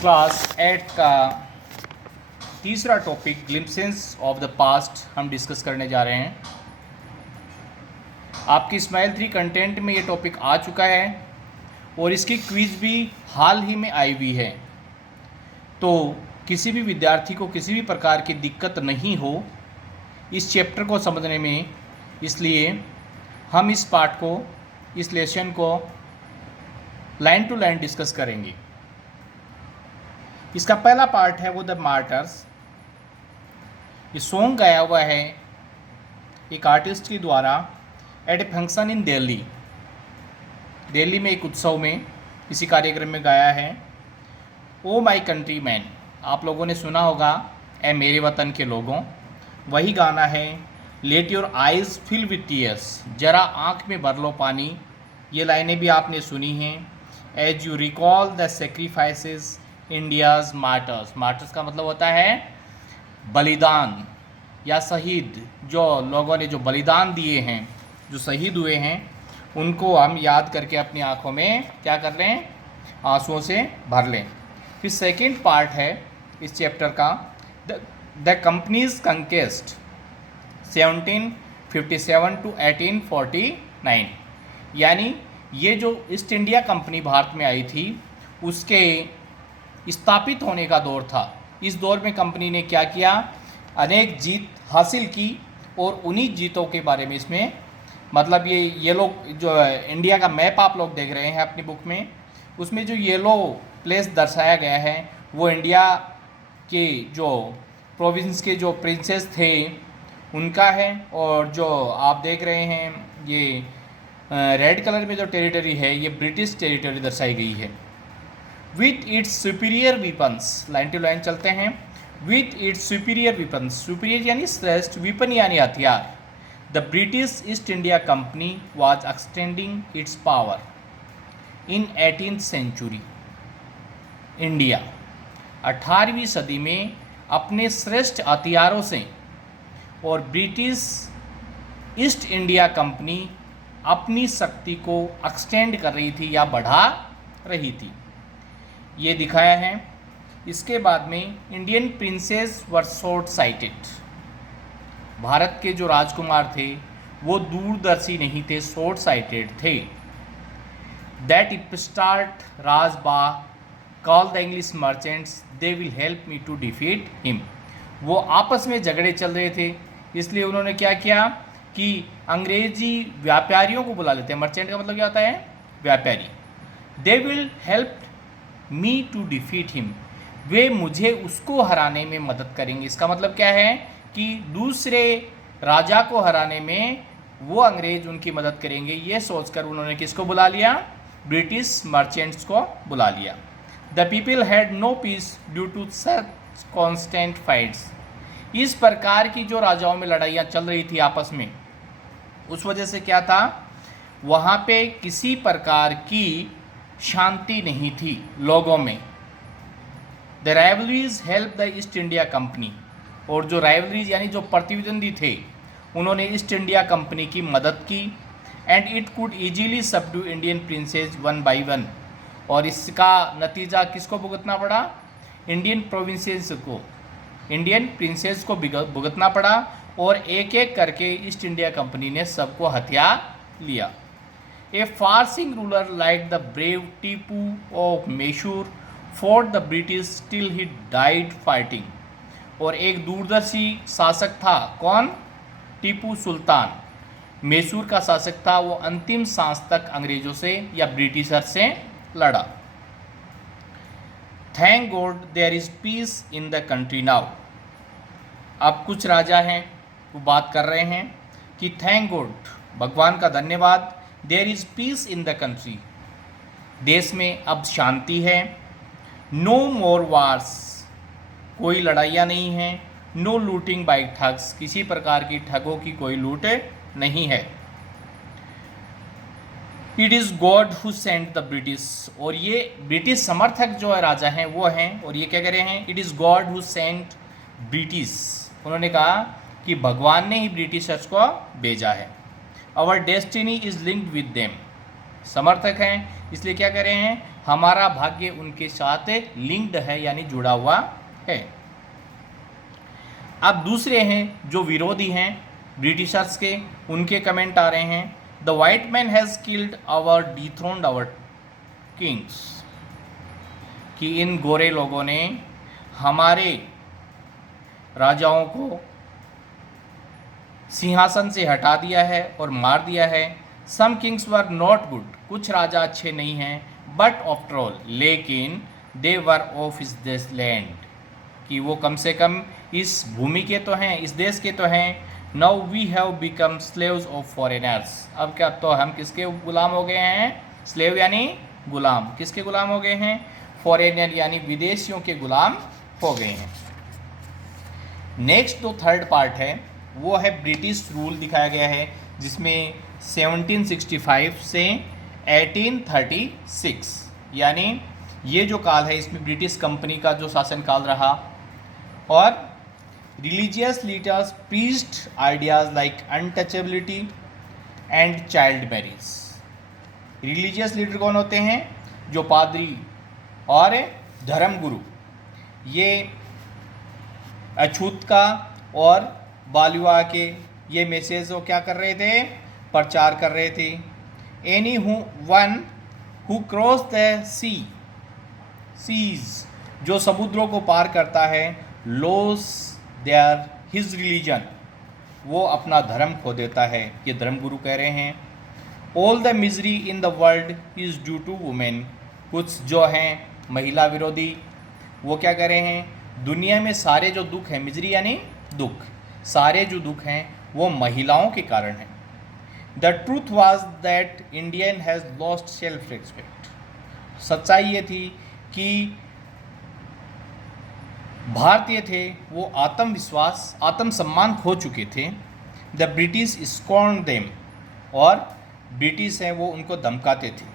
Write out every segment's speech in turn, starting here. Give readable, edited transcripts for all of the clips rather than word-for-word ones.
Class 8 का तीसरा topic glimpses of the past हम डिस्कस करने जा रहे हैं। आपकी स्माइल 3 कंटेंट में ये टॉपिक आ चुका है और इसकी क्विज़ भी हाल ही में आई हुई है। तो किसी भी विद्यार्थी को किसी भी प्रकार की दिक्कत नहीं हो इस चैप्टर को समझने में, इसलिए हम इस पार्ट को, इस लेसन को लाइन टू लाइन डिस्कस करेंगे। इसका पहला पार्ट है वो द मार्टर्स। ये सॉन्ग गाया हुआ है एक आर्टिस्ट के द्वारा at a function in Delhi. Delhi में एक उत्सव में किसी कार्यक्रम में गाया है। ओ माई कंट्री मैन, आप लोगों ने सुना होगा ए मेरे वतन के लोगों, वही गाना है। Let your eyes fill with tears, जरा आँख में भर लो पानी, ये लाइनें भी आपने सुनी हैं। As you recall the sacrifices India's martyrs, martyrs का मतलब होता है बलिदान या शहीद। जो लोगों ने जो बलिदान दिए हैं, जो शहीद हुए हैं, उनको हम याद करके अपनी आँखों में क्या कर लें, आंसुओं से भर लें। फिर सेकंड पार्ट है इस चैप्टर का द कंपनीज कंकेस्ट 1757 टू 1849, यानी ये जो ईस्ट इंडिया कंपनी भारत में आई थी उसके स्थापित होने का दौर था। इस दौर में कंपनी ने क्या किया, अनेक जीत हासिल की और उन्हीं जीतों के बारे में इसमें मतलब ये लोग जो इंडिया का मैप आप लोग देख रहे हैं अपनी बुक में, उसमें जो येलो प्लेस दर्शाया गया है वो इंडिया के जो प्रोविंस के जो प्रिंसेस थे उनका है। और जो आप देख रहे हैं ये रेड कलर में जो टेरिटरी है ये ब्रिटिश टेरिटरी दर्शाई गई है। With its superior weapons, line to line चलते हैं। With its superior weapons, superior यानी श्रेष्ठ, वीपन यानी हथियार। The British East India Company was extending its power in 18th century. India 18वीं सदी में अपने श्रेष्ठ हथियारों से और ब्रिटिश ईस्ट इंडिया कंपनी अपनी शक्ति को एक्सटेंड कर रही थी या बढ़ा रही थी, ये दिखाया है। इसके बाद में Indian princes were short sighted, भारत के जो राजकुमार थे वो दूरदर्शी नहीं थे, शॉर्ट साइटेड थे। दैट इप्स्टार्ट राजबा call the English merchants they will help me to defeat him, वो आपस में झगड़े चल रहे थे, इसलिए उन्होंने क्या किया कि अंग्रेजी व्यापारियों को बुला लेते हैं। मर्चेंट का मतलब क्या होता है, व्यापारी। They will help me to defeat him, वे मुझे उसको हराने में मदद करेंगे। इसका मतलब क्या है कि दूसरे राजा को हराने में वो अंग्रेज उनकी मदद करेंगे। ये सोचकर उन्होंने किसको बुला लिया, ब्रिटिश मर्चेंट्स को बुला लिया। The people had no peace due to such constant fights, इस प्रकार की जो राजाओं में लड़ाइयाँ चल रही थी आपस में, उस वजह से क्या था, वहाँ पे किसी प्रकार की शांति नहीं थी लोगों में। The rivalries help the East India company, और जो राइवलरीज यानी जो प्रतिद्वंदी थे उन्होंने ईस्ट इंडिया कंपनी की मदद की। And it could easily subdue Indian princes one by one, और इसका नतीजा किसको भुगतना पड़ा, इंडियन प्रोविंसेस को, इंडियन प्रिंसेस को भुगतना पड़ा। और एक एक करके ईस्ट इंडिया कंपनी ने सबको हथिया लिया। A far seeing ruler like the brave Tipu of Mysore for the British till he died fighting, और एक दूरदर्शी शासक था, कौन, टीपू सुल्तान, मैसूर का शासक था, वो अंतिम सांस तक अंग्रेजों से या ब्रिटिशर से लड़ा। Thank God there is peace in the country now, अब कुछ राजा हैं वो बात कर रहे हैं कि थैंक गॉड, भगवान का धन्यवाद, there is peace in the country, देश में अब शांति है। नो मोर वार्स, कोई लड़ाइयाँ नहीं है। नो लूटिंग बाय ठग्स, किसी प्रकार की ठगों की कोई लूट नहीं है। It is God who sent the British, और ये ब्रिटिश समर्थक जो राजा हैं वो हैं, और ये क्या कह रहे हैं, it is God who sent British, उन्होंने कहा कि भगवान ने ही ब्रिटिशर्स को भेजा है। Our destiny is linked with them, समर्थक हैं, इसलिए क्या कह रहे हैं, हमारा भाग्य उनके साथ लिंक्ड है यानी जुड़ा हुआ है। अब दूसरे हैं जो विरोधी हैं ब्रिटिशर्स के, उनके कमेंट आ रहे हैं, the white man has killed our dethroned our kings, कि इन गोरे लोगों ने हमारे राजाओं को सिंहासन से हटा दिया है और मार दिया है। सम किंग्स वर नॉट गुड, कुछ राजा अच्छे नहीं हैं, बट आफ्टर ऑल, लेकिन दे वर ऑफ इस दिस लैंड, कि वो कम से कम इस भूमि के तो हैं, इस देश के तो हैं। Now we have become slaves of foreigners, अब क्या तो हम किसके गुलाम हो गए हैं, स्लेव यानी गुलाम, किसके गुलाम हो गए हैं, फॉरेनर यानी विदेशियों के गुलाम हो गए हैं। नेक्स्ट जो थर्ड पार्ट है वो है ब्रिटिश रूल दिखाया गया है, जिसमें 1765 से 1836 यानी ये जो काल है इसमें ब्रिटिश कंपनी का जो शासनकाल रहा, और religious leaders preached ideas like untouchability and child marriage. Religious leader कौन होते हैं, जो पादरी और धर्मगुरु, ये अछूत और बालुआ के ये मैसेज वो क्या कर रहे थे, प्रचार कर रहे थे। Any one who cross the seas, जो समुद्रों को पार करता है, लॉस देयर हिज रिलीजन, वो अपना धर्म खो देता है, ये धर्मगुरु कह रहे हैं। All the misery in the world is due to women, कुछ जो हैं महिला विरोधी, वो क्या कह रहे हैं, दुनिया में सारे जो दुख हैं, मिजरी यानी दुख, सारे जो दुख हैं वो महिलाओं के कारण हैं। The truth was that Indian has lost self respect, सच्चाई ये थी कि भारतीय थे वो आत्मविश्वास आत्मसम्मान खो चुके थे। द ब्रिटिश स्कॉर्न देम, और ब्रिटिश हैं वो उनको धमकाते थे।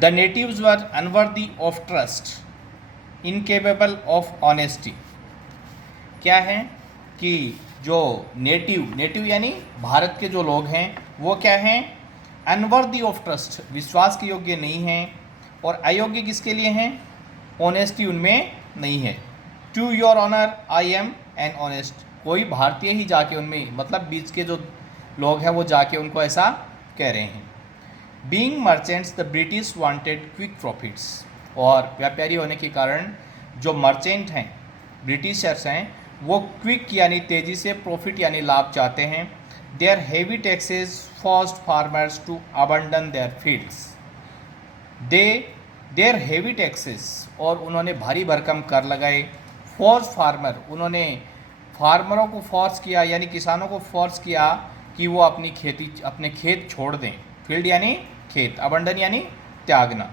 The natives were unworthy of trust, incapable of honesty, क्या है कि जो नेटिव यानी भारत के जो लोग हैं वो क्या हैं, अनवर्दी ऑफ ट्रस्ट, विश्वास के योग्य नहीं हैं, और अयोग्य किसके लिए हैं, ऑनेस्टी उनमें नहीं है। To your honour I am an honest, कोई भारतीय ही जाके उनमें, मतलब बीच के जो लोग हैं वो जाके उनको ऐसा कह रहे हैं। Being merchants the British wanted quick profits, और व्यापारी होने के कारण जो मर्चेंट हैं ब्रिटिशर्स हैं वो क्विक यानी तेज़ी से प्रॉफिट यानी लाभ चाहते हैं। Their heavy taxes forced farmers to abandon their fields, their heavy taxes, और उन्होंने भारी भरकम कर लगाए। फोर्स फार्मर, उन्होंने फार्मरों को फोर्स किया यानी किसानों को फोर्स किया कि वो अपनी खेती, अपने खेत छोड़ दें, फील्ड यानी खेत, अबंडन यानी त्यागना।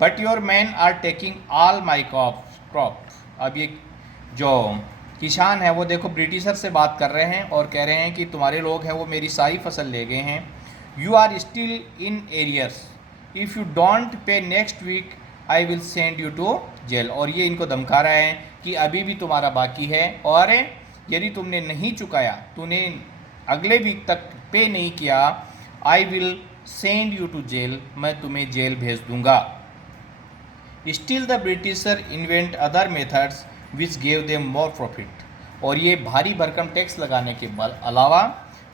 But your man are taking all my crop, अब ये जो किसान है वो देखो ब्रिटिशर से बात कर रहे हैं और कह रहे हैं कि तुम्हारे लोग हैं वो मेरी सारी फसल ले गए हैं। You are still in arrears, if you don't pay next week I will send you to jail, और ये इनको धमका रहा है कि अभी भी तुम्हारा बाकी है, और यदि तुमने नहीं चुकाया, तूने अगले वीक तक पे नहीं किया, I will send you to jail, मैं तुम्हें जेल भेज दूंगा। Still the Britisher invent other methods which gave them more profit, और ये भारी भरकम टैक्स लगाने के अलावा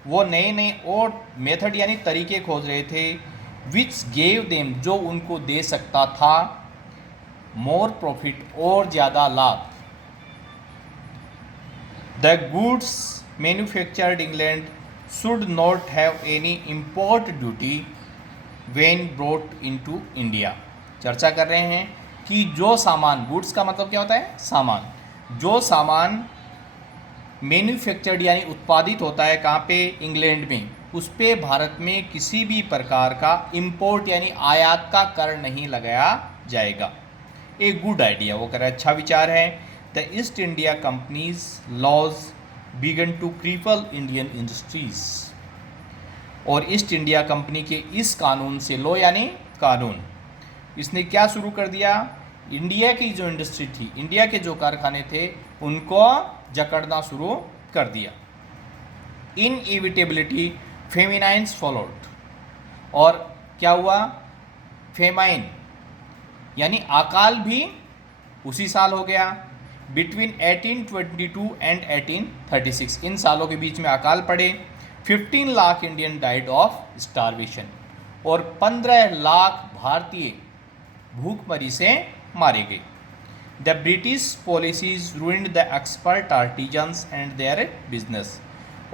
वो नए नए और मेथड यानी तरीके खोज रहे थे, विच गेव देम, जो उनको दे सकता था मोर प्रॉफिट, और ज़्यादा लाभ। The goods manufactured England should not have any import duty when brought into India. चर्चा कर रहे हैं कि जो सामान, गुड्स का मतलब क्या होता है, सामान, जो सामान मैन्युफैक्चर्ड यानी उत्पादित होता है कहाँ पे, इंग्लैंड में, उस पे भारत में किसी भी प्रकार का इंपोर्ट यानी आयात का कर नहीं लगाया जाएगा। ए गुड आइडिया, वो कह रहा है अच्छा विचार है। The East India Company's laws began to cripple Indian industries, और ईस्ट इंडिया कंपनी के इस कानून से, लो यानी कानून, इसने क्या शुरू कर दिया, इंडिया की जो इंडस्ट्री थी, इंडिया के जो कारखाने थे उनको जकड़ना शुरू कर दिया। इनइविटेबिलिटी फेमिनाइंस फॉलोड, और क्या हुआ, फेमाइन यानी अकाल भी उसी साल हो गया। बिटवीन 1822 एंड 1836 इन सालों के बीच में अकाल पड़े। 15 lakh Indian died of starvation और 15 लाख भारतीय भूखमरी से मारे गए। The British policies ruined the expert artisans and their business,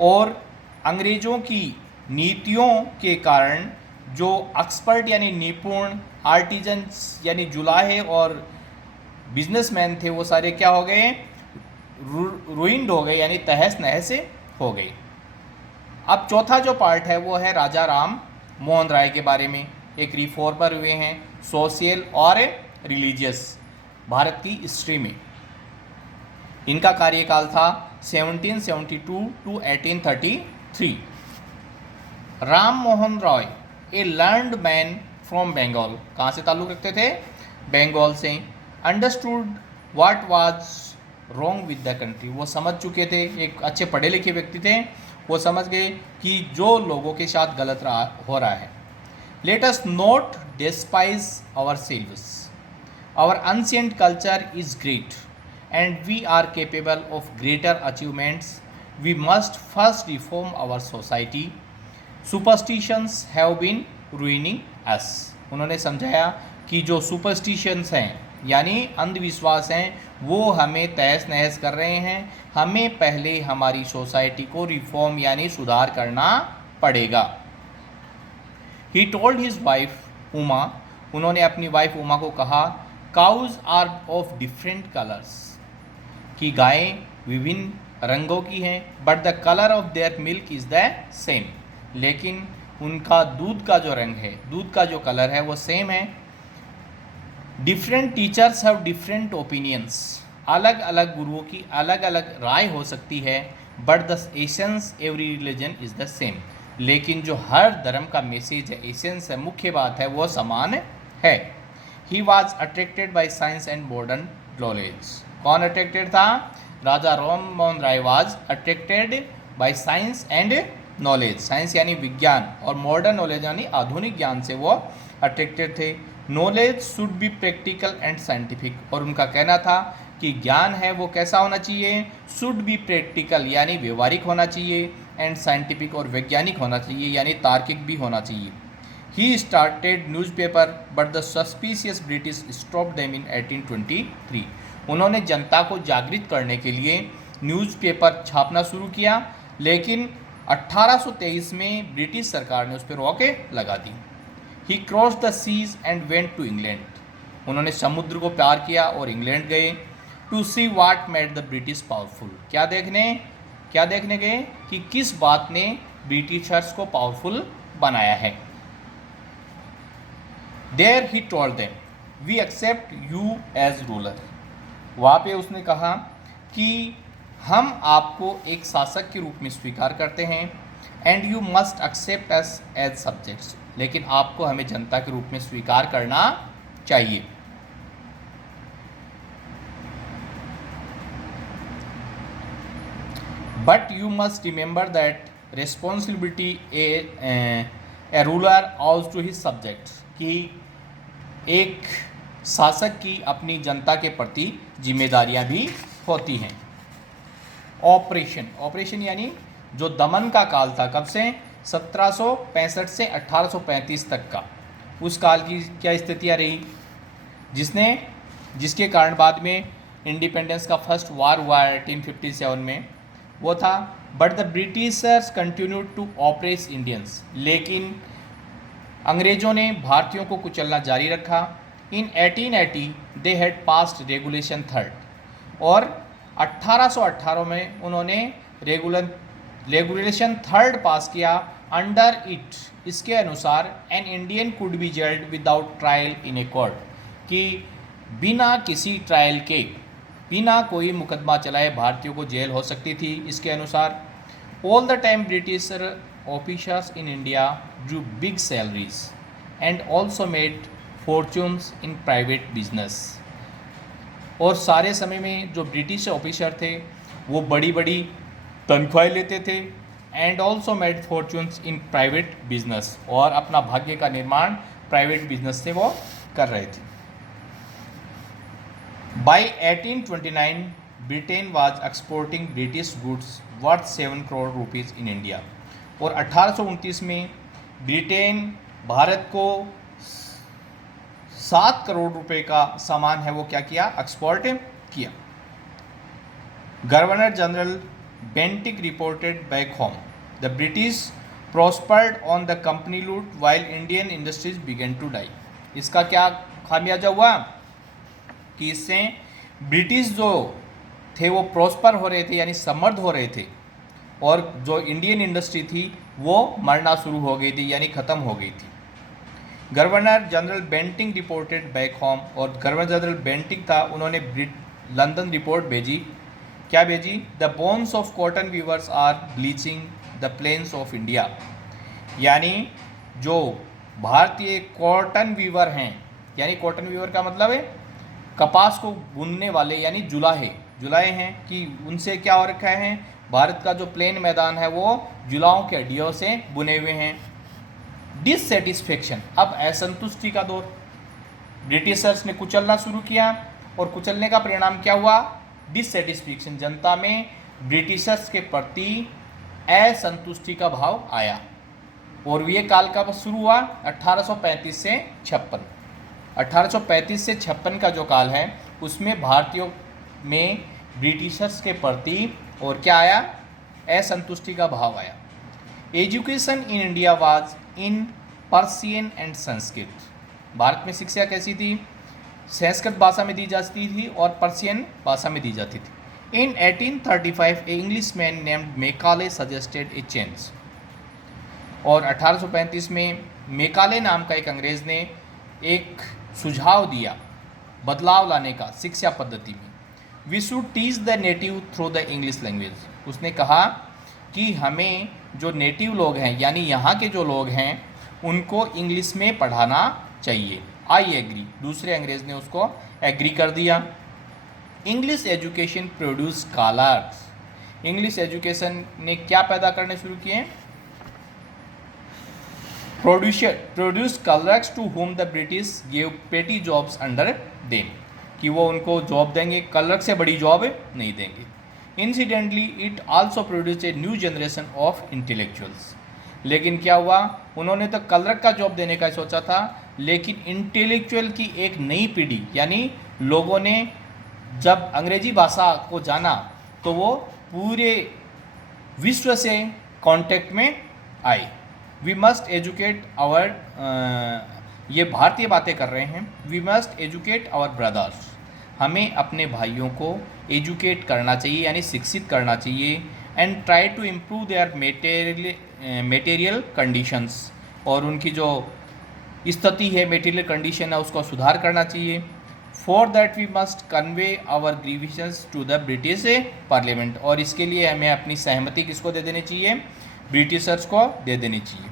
और अंग्रेज़ों की नीतियों के कारण जो एक्सपर्ट यानी निपुण, आर्टिजन्स यानी जुलाहे और बिजनेसमैन थे वो सारे क्या हो गए, रुइंड हो गए यानी तहस नहस से हो गए। अब चौथा जो पार्ट है वो है राजा राम मोहन राय के बारे में। एक रिफॉर्मर हुए हैं, सोशल और रिलीजियस भारत की हिस्ट्री में। इनका कार्यकाल था 1772 to 1833। Ram Mohan Roy a learned man from Bengal, कहाँ से ताल्लुक़ रखते थे, बंगाल से। Understood what was wrong with the country, वो समझ चुके थे, एक अच्छे पढ़े लिखे व्यक्ति थे, वो समझ गए कि जो लोगों के साथ गलत हो रहा है। Let us not despise ourselves, our ancient culture is great and we are capable of greater achievements. We must first reform our society. Superstitions have been ruining us. उन्होंने समझाया कि जो सुपरस्टिशंस हैं यानी अंधविश्वास हैं वो हमें तहस नहस कर रहे हैं। हमें पहले हमारी सोसाइटी को रिफॉर्म यानी सुधार करना पड़ेगा। He told his wife Uma, उन्होंने अपनी वाइफ उमा को कहा, cows are of different colours, कि गायें विभिन्न रंगों की हैं, but the colour of their milk is the same, लेकिन उनका दूध का जो रंग है, दूध का जो कलर है वो सेम है। Different teachers have different opinions, अलग अलग गुरुओं की अलग अलग राय हो सकती है, but the essence every religion is the same, लेकिन जो हर धर्म का मैसेज है, एसेंस है, मुख्य बात है, वो समान है। He was attracted by science and modern knowledge, कौन अट्रैक्टेड था, Raja Ram Mohan Roy was attracted by science and knowledge, science यानी विज्ञान और मॉडर्न नॉलेज यानी आधुनिक ज्ञान से वो अट्रैक्टेड थे। Knowledge should be practical and scientific, और उनका कहना था कि ज्ञान है वो कैसा होना चाहिए, शुड बी प्रैक्टिकल यानी व्यवहारिक होना चाहिए, एंड साइंटिफिक और वैज्ञानिक होना चाहिए यानी तार्किक भी होना चाहिए। He started newspaper but the suspicious British stop them in 1823। उन्होंने जनता को जागृत करने के लिए न्यूज़पेपर छापना शुरू किया, लेकिन 1823 में ब्रिटिश सरकार ने उस पर रोकें लगा दी। He cross the seas and went to England, उन्होंने समुद्र को पार किया और इंग्लैंड गए। To see what made the British powerful, क्या देखने गए कि किस बात ने ब्रिटिशर्स को पावरफुल बनाया है। There he told them we accept you as ruler, वहाँ पे उसने कहा कि हम आपको एक शासक के रूप में स्वीकार करते हैं, and you must accept us as subjects, लेकिन आपको हमें जनता के रूप में स्वीकार करना चाहिए। But you must remember that responsibility a ruler owes to his subjects, कि एक शासक की अपनी जनता के प्रति जिम्मेदारियां भी होती हैं। ऑपरेशन यानी जो दमन का काल था, कब से 1765 से 1835 तक का, उस काल की क्या स्थितियाँ रही, जिसके कारण बाद में इंडिपेंडेंस का फर्स्ट वार हुआ 1857 में, वो था। But the Britishers continued to oppress Indians, लेकिन अंग्रेज़ों ने भारतीयों को कुचलना जारी रखा। In 1880 they had passed regulation 3, और 1818 में उन्होंने रेगुलेशन 3 पास किया। अंडर इट, इसके अनुसार an Indian could be gelled without trial in a court, कि बिना किसी ट्रायल के, बिना कोई मुकदमा चलाए भारतीयों को जेल हो सकती थी। इसके अनुसार all the time British officers in India Drew big salaries and also made fortunes in private business, और सारे समय में जो ब्रिटिश ऑफिसर थे वो बड़ी बड़ी तनख्वाहें लेते थे and also made fortunes in private business, और अपना भाग्य का निर्माण प्राइवेट बिजनेस से वो कर रहे थे। By 1829 Britain was exporting British goods worth 7 crore rupees in India, और 1829 में ब्रिटेन भारत को 7 करोड़ रुपए का सामान है वो क्या किया, एक्सपोर्ट किया। Governor general Bentinck reported back home the British prospered on the company loot while Indian industries began to die. इसका क्या खामियाजा हुआ कि इससे ब्रिटिश जो थे वो प्रॉस्पर हो रहे थे, यानी समृद्ध हो रहे थे, और जो इंडियन इंडस्ट्री थी वो मरना शुरू हो गई थी, यानी ख़त्म हो गई थी। Governor general Bentinck reported back home, और गवर्नर जनरल बेंटिंग था, उन्होंने लंदन रिपोर्ट भेजी। क्या भेजी? The bones of cotton weavers are bleaching the plains of India, यानी जो भारतीय कॉटन वीवर हैं, यानी कॉटन वीवर का मतलब है कपास को बुनने वाले, यानी जुलाहे हैं कि उनसे क्या हो रखा है, भारत का जो प्लेन मैदान है वो जुलाहों के हड्डियों से बुने हुए हैं। डिससेटिस्फेक्शन, अब असंतुष्टि का दौर, ब्रिटिशर्स ने कुचलना शुरू किया, और कुचलने का परिणाम क्या हुआ, डिससेटिस्फेक्शन, जनता में ब्रिटिशर्स के प्रति असंतुष्टि का भाव आया। और ये काल का शुरू हुआ 1835 से 56। 1835 से 56 का जो काल है उसमें भारतीयों में ब्रिटिशर्स के प्रति और क्या आया, असंतुष्टि का भाव आया। Education in India was in Persian and Sanskrit, Bharat में शिक्षा कैसी थी, संस्कृत भाषा में दी जाती थी और पर्शियन भाषा में दी जाती थी। In 1835 a Englishman named Macaulay suggested a change, और 1835 में मेकाले नाम का एक अंग्रेज़ ने एक सुझाव दिया बदलाव लाने का शिक्षा पद्धति में। We should teach the native through the English language, उसने कहा कि हमें जो नेटिव लोग हैं यानी यहाँ के जो लोग हैं उनको इंग्लिश में पढ़ाना चाहिए। आई एग्री, दूसरे अंग्रेज़ ने उसको एग्री कर दिया। English education produce scholars, English education ने क्या पैदा करने शुरू किए, produce clerks to whom the British give petty jobs under them, कि वो उनको जॉब देंगे, क्लर्क से बड़ी जॉब नहीं देंगे। Incidentally it also produce a new generation of intellectuals, लेकिन क्या हुआ, उन्होंने तो क्लर्क का जॉब देने का सोचा था, लेकिन इंटेलेक्चुअल की एक नई पीढ़ी, यानी लोगों ने जब अंग्रेजी भाषा को जाना तो वो पूरे विश्व से कांटेक्ट में आए। वी मस्ट एजुकेट आवर, ये भारतीय बातें कर रहे हैं, we must educate our brothers, हमें अपने भाइयों को एजुकेट करना चाहिए यानी शिक्षित करना चाहिए। And try to improve their material conditions, और उनकी जो स्थिति है मेटेरियल कंडीशन है उसको सुधार करना चाहिए। For that we must convey our grievances to the British parliament, और इसके लिए हमें अपनी सहमति किसको दे देनी चाहिए, ब्रिटिशर्स को दे देनी चाहिए।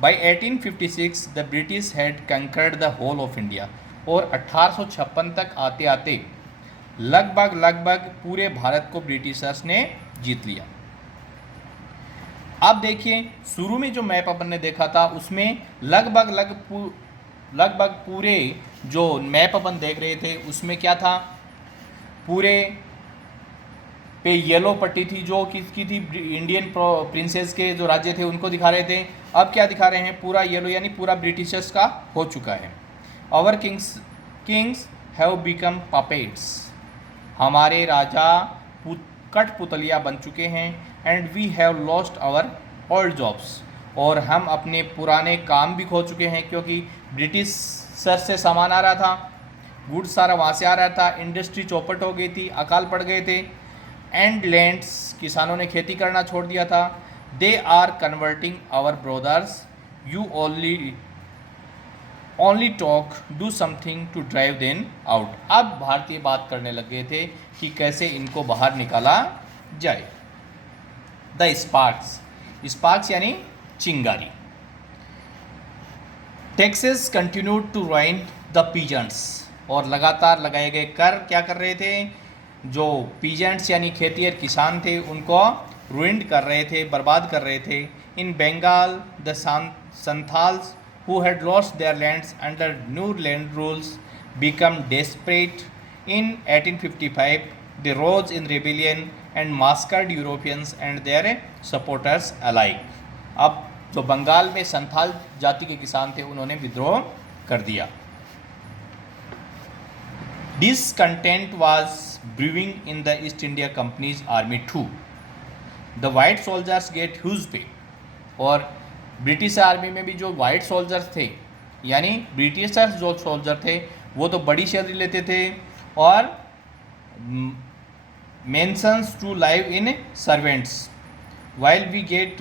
By 1856 the British had conquered the whole of India, और 1856 तक आते आते लगभग पूरे भारत को ब्रिटिशर्स ने जीत लिया। अब देखिए शुरू में जो मैप अपन ने देखा था उसमें लगभग पूरे जो मैप अपन देख रहे थे उसमें क्या था, पूरे पे येलो पट्टी थी जो किसकी थी, इंडियन प्रिंसेस के जो राज्य थे उनको दिखा रहे थे। अब क्या दिखा रहे हैं, पूरा येलो यानी पूरा ब्रिटिशर्स का हो चुका है। Our kings have become puppets, हमारे राजा कठपुतलिया बन चुके हैं। And we have lost our old jobs, और हम अपने पुराने काम भी खो चुके हैं, क्योंकि ब्रिटिश सर से सामान आ रहा था, गुड्स सारा वहाँ से आ रहा था, इंडस्ट्री चौपट हो गई थी, अकाल पड़ गए थे। एंड लैंड्स, किसानों ने खेती करना छोड़ दिया था। They are converting our brothers, you only talk, do something to drive them out. अब भारतीय बात करने लग गए थे कि कैसे इनको बाहर निकाला जाए। द स्पार्क्स यानी चिंगारी। Taxes continued to ruin the peasants, और लगातार लगाए गए कर क्या कर रहे थे, जो पीजेंट्स यानी खेतिहर किसान थे उनको रुइंड कर रहे थे, बर्बाद कर रहे थे। In Bengal the Santhals who had lost their lands under new land rules become desperate. In 1855 they rose in rebellion and massacred Europeans and their supporters alike। अब जो बंगाल में संथाल जाति के किसान थे उन्होंने विद्रोह कर दिया। Discontent was brewing in the East India Company's army too। The white soldiers get huge pay। और ब्रिटिश आर्मी में भी जो वाइट सोल्जर्स थे यानी ब्रिटिशर्स जो सोल्जर थे वो तो बड़ी सैलरी लेते थे और mansions to live in servants while we get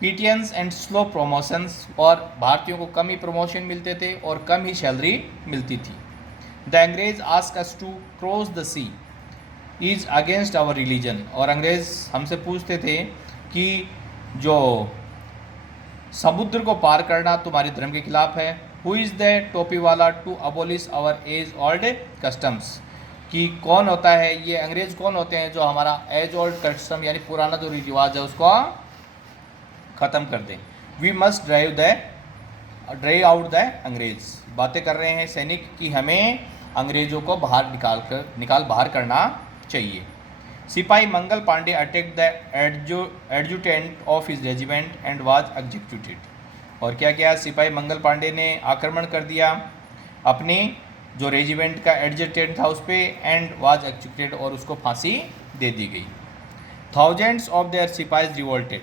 pittance and slow promotions. और भारतीयों को कम ही प्रमोशन मिलते थे और कम ही सैलरी मिलती थी। द अंग्रेज ask us to cross the sea is against our religion. और अंग्रेज़ हमसे पूछते थे कि जो समुद्र को पार करना तुम्हारे धर्म के खिलाफ है। हु इज़ द टोपी वाला to abolish our age old customs. कि कौन होता है ये अंग्रेज़, कौन होते हैं जो हमारा एज ओल्ड कस्टम यानी पुराना जो रिवाज है उसको ख़त्म कर दें। We must drive out the अंग्रेज। बातें कर रहे हैं सैनिक कि हमें अंग्रेज़ों को बाहर करना चाहिए। सिपाही Mangal Pandey attack the adjutant of his regiment and was executed. और क्या किया, सिपाही मंगल पांडे ने आक्रमण कर दिया अपने जो रेजिमेंट का एडजुटेंट था उस पर एंड वाज एग्जीक्यूटेड और उसको फांसी दे दी गई। Thousands of their sipahis revolted.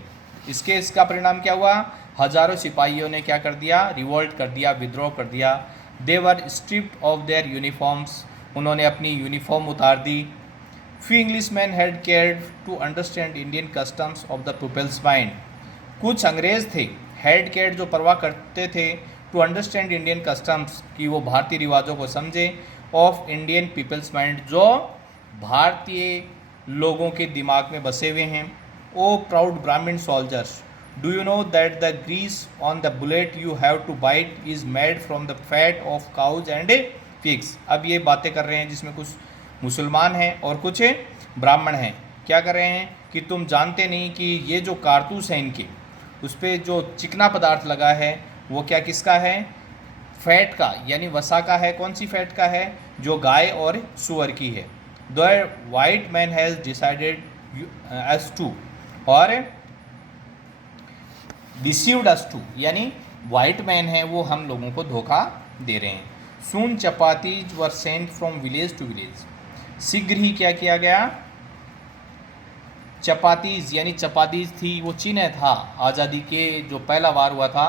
इसका परिणाम क्या हुआ, हजारों सिपाहियों ने क्या कर दिया, रिवोल्ट कर दिया, विद्रोह कर दिया। दे वर स्ट्रिप्ड ऑफ देयर यूनिफॉर्म्स। उन्होंने अपनी यूनिफॉर्म उतार दी। Few Englishmen had cared to understand Indian customs of the people's mind। कुछ अंग्रेज थे हेड केयर जो परवाह करते थे टू अंडरस्टैंड इंडियन कस्टम्स कि वो भारतीय रिवाजों को समझे। ऑफ इंडियन पीपल्स माइंड जो भारतीय लोगों के दिमाग में बसे हुए हैं। O proud Brahmin soldiers do you know that the grease on the bullet you have to bite is made from the fat of cows and pigs. अब ये बातें कर रहे हैं जिसमें कुछ मुसलमान हैं और कुछ ब्राह्मण हैं। क्या कर रहे हैं कि तुम जानते नहीं कि ये जो कारतूस है इनके उस पर जो चिकना पदार्थ लगा है वो क्या किसका है, फैट का यानी वसा का है। कौन सी फैट का है, जो गाय और सुअर की है। The white man has decided us to और डिसीव्ड अस टू यानी वाइट मैन है वो हम लोगों को धोखा दे रहे हैं। Soon chapatis were sent from village to village. शीघ्र ही क्या किया गया, चपातीज यानी चपातीज थी वो चिन्ह था आज़ादी के जो पहला वार हुआ था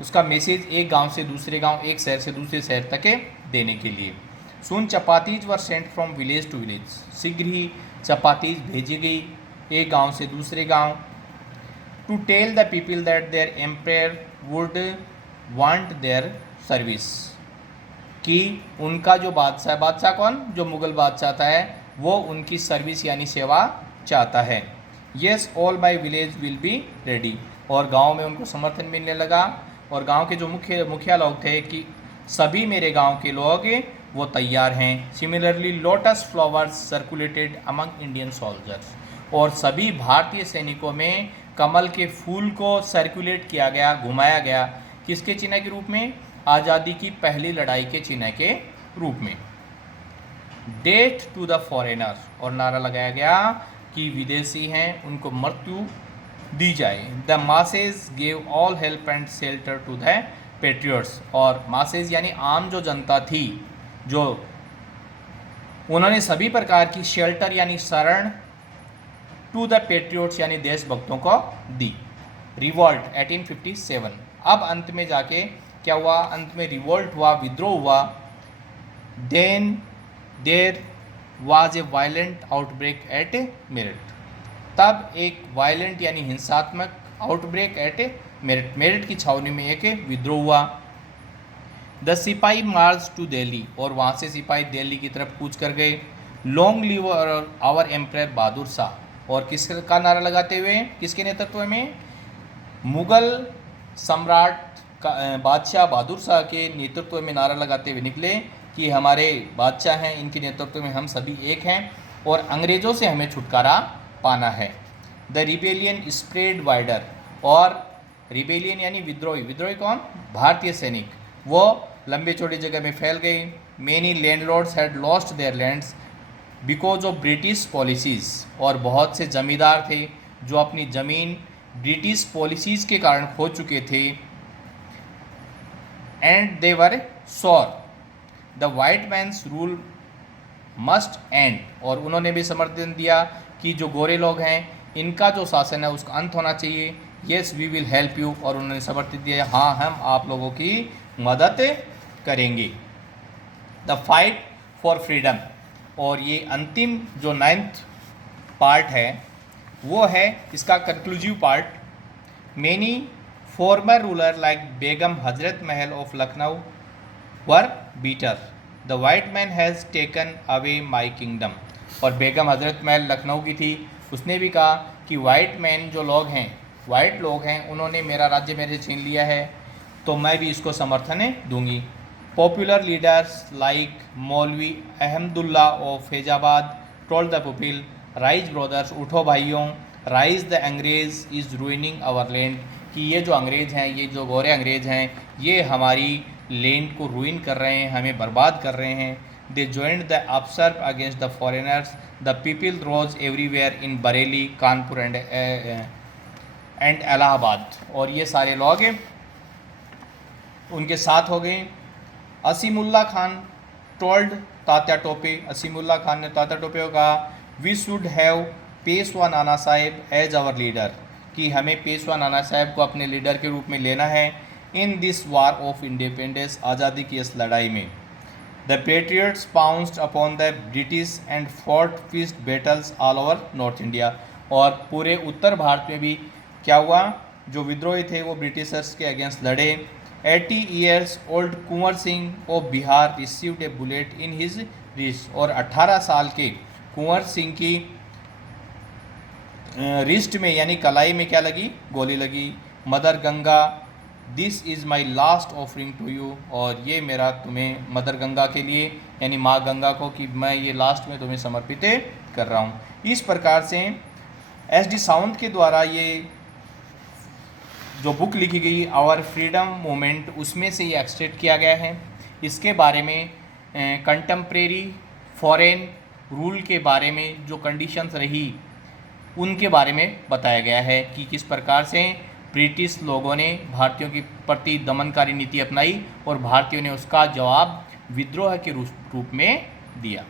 उसका मैसेज एक गांव से दूसरे गांव, एक शहर से दूसरे शहर तक देने के लिए। Soon chapatis were sent from village to village. शीघ्र ही चपातीज भेजी गई एक गांव से दूसरे गांव। To tell the people that their empire would want their service. कि उनका जो बादशाह कौन, जो मुग़ल बादशाह था है वो उनकी सर्विस यानी सेवा चाहता है। Yes all my village will be ready. और गांव में उनको समर्थन मिलने लगा और गांव के जो मुखिया लोग थे कि सभी मेरे गांव के लोग वो तैयार हैं। Similarly lotus flowers circulated among Indian soldiers. और सभी भारतीय सैनिकों में कमल के फूल को सर्कुलेट किया गया, घुमाया गया। किसके चिन्ह के रूप में, आज़ादी की पहली लड़ाई के चिन्ह के रूप में। Death to the foreigner. और नारा लगाया गया कि विदेशी हैं उनको मृत्यु दी जाए। The masses gave all help and shelter to the patriots. और मासेज यानी आम जो जनता थी जो उन्होंने सभी प्रकार की शेल्टर यानी शरण टू द पेट्रियट्स यानी देशभक्तों को दी। रिवॉल्ट 1857। अब अंत में जाके क्या हुआ, अंत में रिवोल्ट हुआ, विद्रोह हुआ। Then there was a violent outbreak at Meerut. तब एक वायलेंट यानी हिंसात्मक आउटब्रेक एट मेरठ, मेरठ की छावनी में एक विद्रोह हुआ। द सिपाही मार्च टू दिल्ली। और वहाँ से सिपाही दिल्ली की तरफ कूच कर गए। Long live our empire Bahadur Shah. और किसका नारा लगाते हुए, किसके नेतृत्व में, मुग़ल सम्राट बादशाह बहादुर शाह के नेतृत्व में नारा लगाते हुए निकले कि हमारे बादशाह हैं, इनके नेतृत्व में हम सभी एक हैं और अंग्रेज़ों से हमें छुटकारा पाना है। द रिबेलियन स्प्रेड वाइडर, और रिबेलियन यानी विद्रोही, विद्रोही कौन, भारतीय सैनिक, वो लंबे चौड़ी जगह में फैल गए। Many landlords had lost their lands because of British policies, और बहुत से जमींदार थे जो अपनी ज़मीन ब्रिटिश पॉलिसीज़ के कारण खो चुके थे। And they were sure the white man's rule must end, और उन्होंने भी समर्थन दिया कि जो गोरे लोग हैं इनका जो शासन है उसका अंत होना चाहिए। Yes we will help you, और उन्होंने समर्थन दिया हाँ हम आप लोगों की मदद करेंगे। द फाइट फॉर फ्रीडम, और ये अंतिम जो 9th पार्ट है वो है इसका conclusive part. Many former ruler like Begum Hazrat Mahal of Lucknow were bitter, the white man has taken away my kingdom, और बेगम हजरत महल लखनऊ की थी, उसने भी कहा कि वाइट मैन जो लोग हैं, वाइट लोग हैं, उन्होंने मेरा राज्य मेरे से छीन लिया है, तो मैं भी इसको समर्थन दूंगी। पॉपुलर लीडर्स लाइक मौलवी Ahmadullah of Faizabad told the people, rise brothers, उठो भाइयों, राइज द अंग्रेज इज़ रूइनिंग आवर लैंड, कि ये जो अंग्रेज़ हैं, ये जो गोरे अंग्रेज़ हैं, ये हमारी लैंड को रूइन कर रहे हैं, हमें बर्बाद कर रहे हैं। They joined the upsurge against the foreigners, the people rose everywhere in Bareilly, Kanpur and Allahabad, और ये सारे लोग उनके साथ हो गए। असीमुल्ला खान टोल्ड तात्या टोपे, असीमुल्ला खान ने तात्या टोपे को कहा we should have Peshwa Nana Saheb as our leader, कि हमें पेशवा नाना साहेब को अपने लीडर के रूप में लेना है। In this war of independence, आज़ादी की इस लड़ाई में। The patriots pounced upon the British and fought फिस्ट battles all over north India, और पूरे उत्तर भारत में भी क्या हुआ, जो विद्रोही थे वो ब्रिटिशर्स के अगेंस्ट लड़े। 80 years old Kunwar Singh of Bihar received A bullet in his wrist, और 18 साल के कुंवर सिंह की रिस्ट में यानी कलाई में क्या लगी, गोली लगी। Mother Ganga this is my last offering to you, और ये मेरा तुम्हें मदर गंगा के लिए यानी माँ गंगा को कि मैं ये लास्ट में तुम्हें समर्पित कर रहा हूँ। इस प्रकार से एस.डी. सावंत के द्वारा ये जो बुक लिखी गई आवर फ्रीडम मूवमेंट, उसमें से ये एक्सट्रैक्ट किया गया है। इसके बारे में कंटेम्प्रेरी फॉरेन रूल के बारे में जो कंडीशंस रही उनके बारे में बताया गया है कि किस प्रकार से ब्रिटिश लोगों ने भारतीयों के प्रति दमनकारी नीति अपनाई और भारतीयों ने उसका जवाब विद्रोह के रूप में दिया।